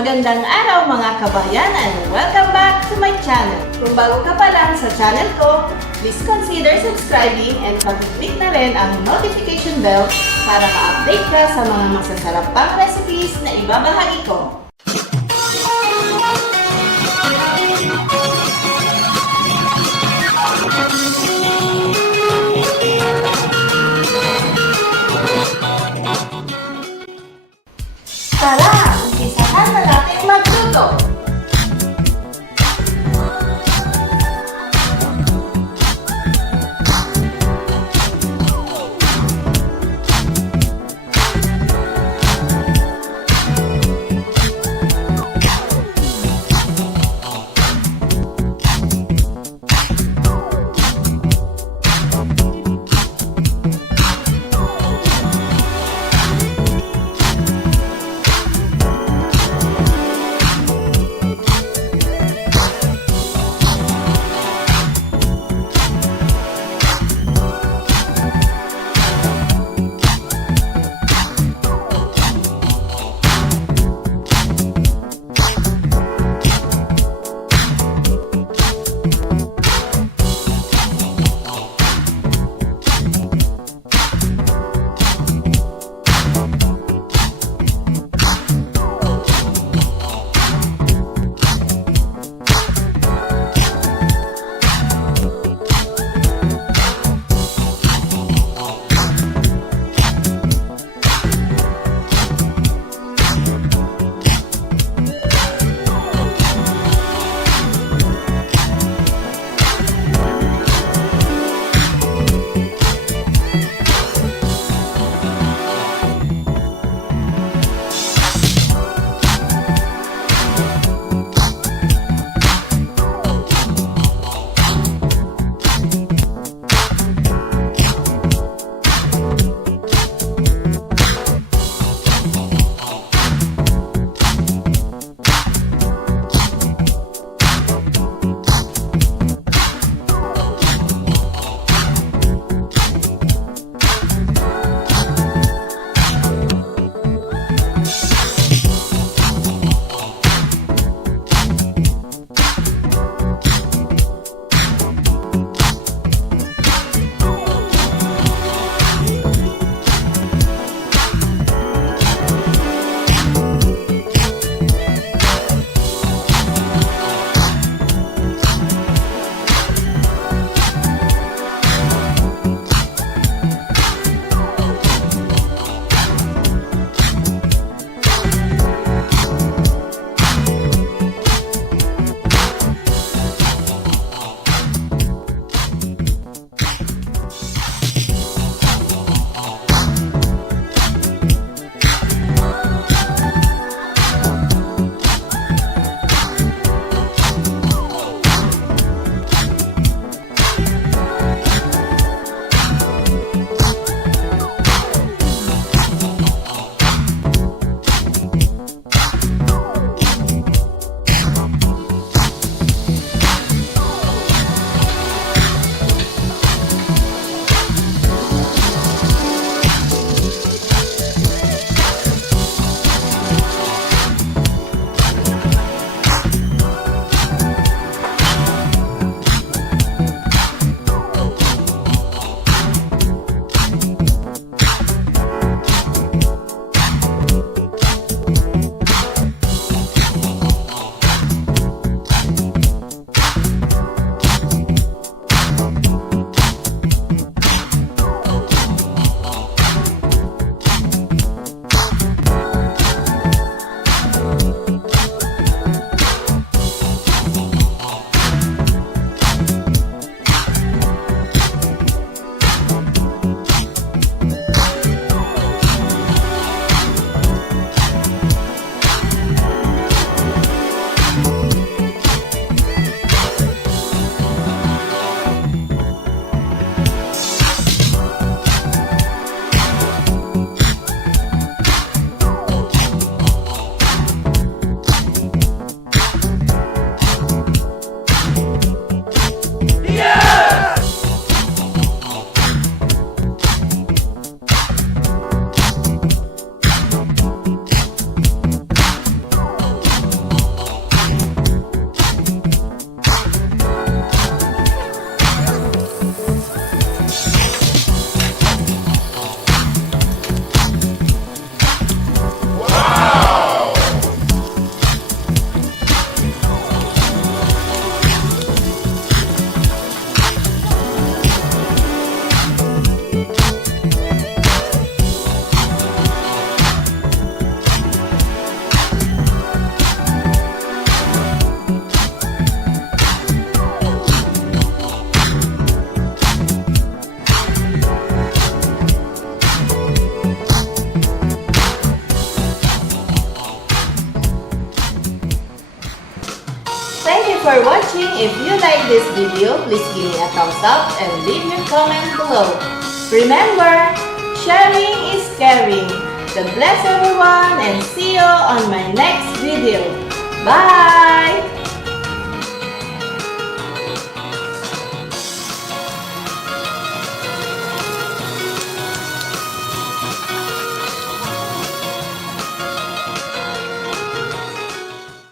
Magandang araw mga kabayan and welcome back to my channel. Kung bago ka pa lang sa channel ko, please consider subscribing and pag-click na rin ang notification bell para ma-update ka sa mga masasarap pang recipes na ibabahagi ko. Tara! Umpisahan na natin magluto! for watching. If you like this video, please give me a thumbs up and leave your comment below. Remember, sharing is caring. God bless everyone and see you on my next video. Bye!